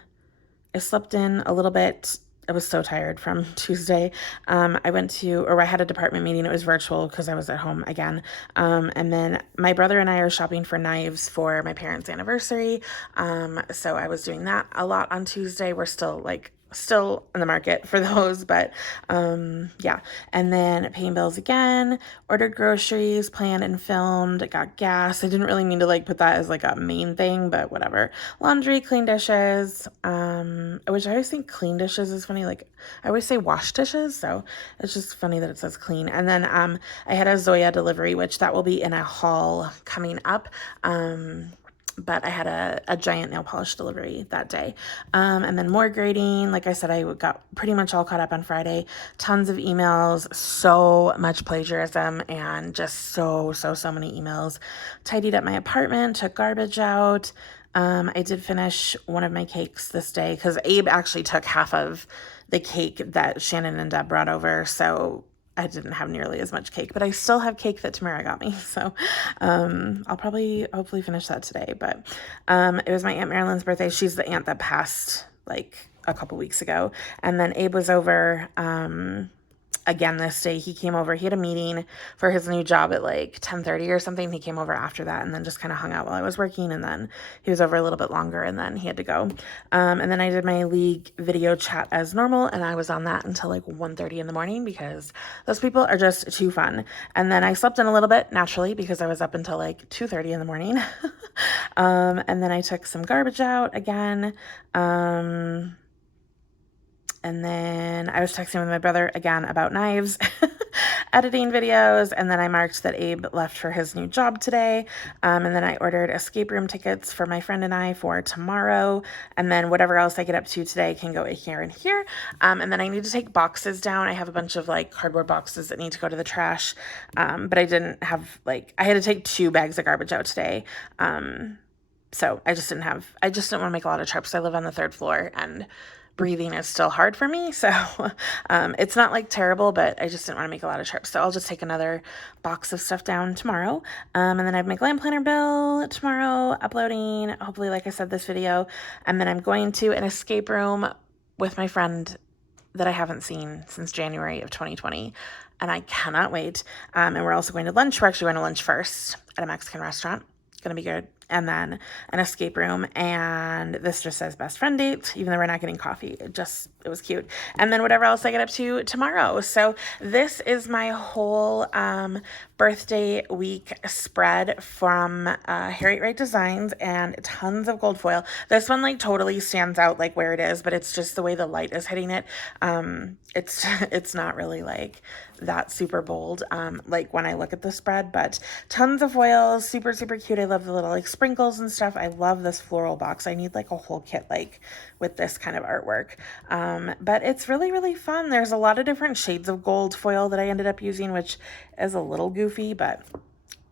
slept in a little bit. I was so tired from Tuesday. I had a department meeting. It was virtual because I was at home again. And then my brother and I are shopping for knives for my parents' anniversary. So I was doing that a lot on Tuesday. We're still like still in the market for those, but yeah. And then paying bills again, ordered groceries, planned and filmed, got gas. I didn't really mean to like put that as like a main thing, but whatever. Laundry, clean dishes, which I always think clean dishes is funny. Like I always say wash dishes, so it's just funny that it says clean. And then I had a Zoya delivery, which that will be in a haul coming up. But I had a giant nail polish delivery that day. And then more grading. Like I said, I got pretty much all caught up on Friday. Tons of emails, so much plagiarism, and just so many emails. Tidied up my apartment, took garbage out. I did finish one of my cakes this day because Abe actually took half of the cake that Shannon and Deb brought over. So I didn't have nearly as much cake, but I still have cake that Tamara got me. So I'll probably hopefully finish that today. But it was my Aunt Marilyn's birthday. She's the aunt that passed like a couple weeks ago. And then Abe was over again this day. He came over. He had a meeting for his new job at like 10:30 or something. He came over after that and then just kind of hung out while I was working. And then he was over a little bit longer and then he had to go. And then I did my league video chat as normal, and I was on that until like 1:30 in the morning because those people are just too fun. And then I slept in a little bit naturally because I was up until like 2:30 in the morning. And then I took some garbage out again. And then I was texting with my brother again about knives, editing videos, and then I marked that Abe left for his new job today. And then I ordered escape room tickets for my friend and I for tomorrow. And then whatever else I get up to today can go here and here. And then I need to take boxes down. I have a bunch of like cardboard boxes that need to go to the trash. But I didn't have I had to take 2 bags of garbage out today. So I just didn't want to make a lot of trips. I live on the 3rd floor and breathing is still hard for me. So it's not like terrible, but I just didn't want to make a lot of trips. So I'll just take another box of stuff down tomorrow. And then I have my glam planner bill tomorrow, uploading, hopefully, like I said, this video. And then I'm going to an escape room with my friend that I haven't seen since January of 2020. And I cannot wait. And we're also going to lunch. We're actually going to lunch first at a Mexican restaurant. It's going to be good. And then an escape room, and this just says best friend date, even though we're not getting coffee. It was cute. And then whatever else I get up to tomorrow. So this is my whole birthday week spread from Harriet Wright Designs, and tons of gold foil. This one like totally stands out like where it is, but it's just the way the light is hitting it. It's not really like that super bold like when I look at the spread, but tons of foils, super cute. I love the little like sprinkles and stuff. I love this floral box. I need like a whole kit like with this kind of artwork. But it's really fun. There's a lot of different shades of gold foil that I ended up using, which is a little goofy, but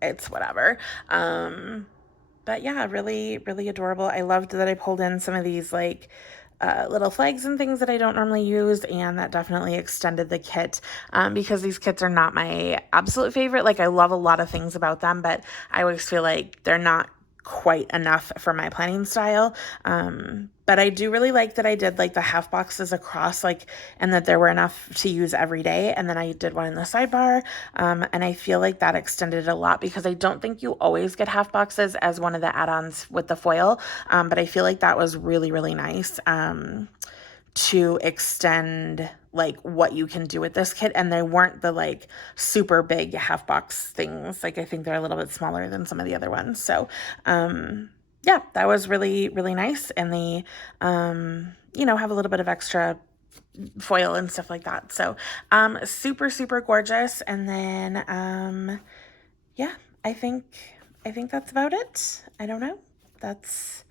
it's whatever. But yeah, really adorable. I loved that I pulled in some of these like little flags and things that I don't normally use, and that definitely extended the kit because these kits are not my absolute favorite. Like I love a lot of things about them, but I always feel like they're not quite enough for my planning style. But I do really like that I did like the half boxes across, like, and that there were enough to use every day. And then I did one in the sidebar. And I feel like that extended it a lot because I don't think you always get half boxes as one of the add-ons with the foil. But I feel like that was really nice to extend like what you can do with this kit. And they weren't the like super big half box things. Like I think they're a little bit smaller than some of the other ones. So yeah, that was really nice. And they have a little bit of extra foil and stuff like that. So super gorgeous. And then yeah, I think that's about it. I don't know. That's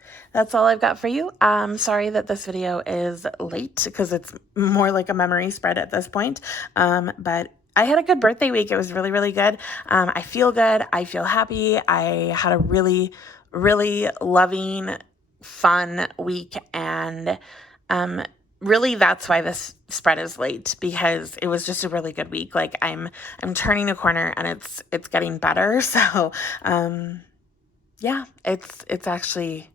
all I've got for you. Sorry that this video is late because it's more like a memory spread at this point. But I had a good birthday week. It was really good. I feel good. I feel happy. I had a really loving, fun week. And really that's why this spread is late, because it was just a really good week. Like I'm turning a corner and it's getting better. So yeah, it's actually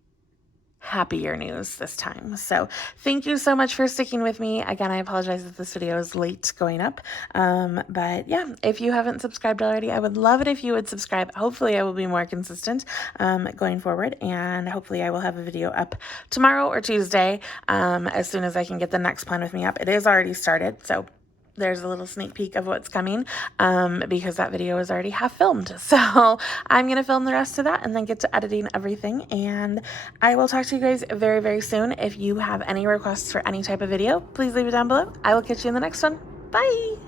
happier news this time. So thank you so much for sticking with me. Again, I apologize that this video is late going up. But yeah, if you haven't subscribed already, I would love it if you would subscribe. Hopefully I will be more consistent going forward, and hopefully I will have a video up tomorrow or Tuesday as soon as I can get the next Plan With Me up. It is already started, so there's a little sneak peek of what's coming because that video is already half filmed. So I'm going to film the rest of that and then get to editing everything. And I will talk to you guys very, very soon. If you have any requests for any type of video, please leave it down below. I will catch you in the next one. Bye.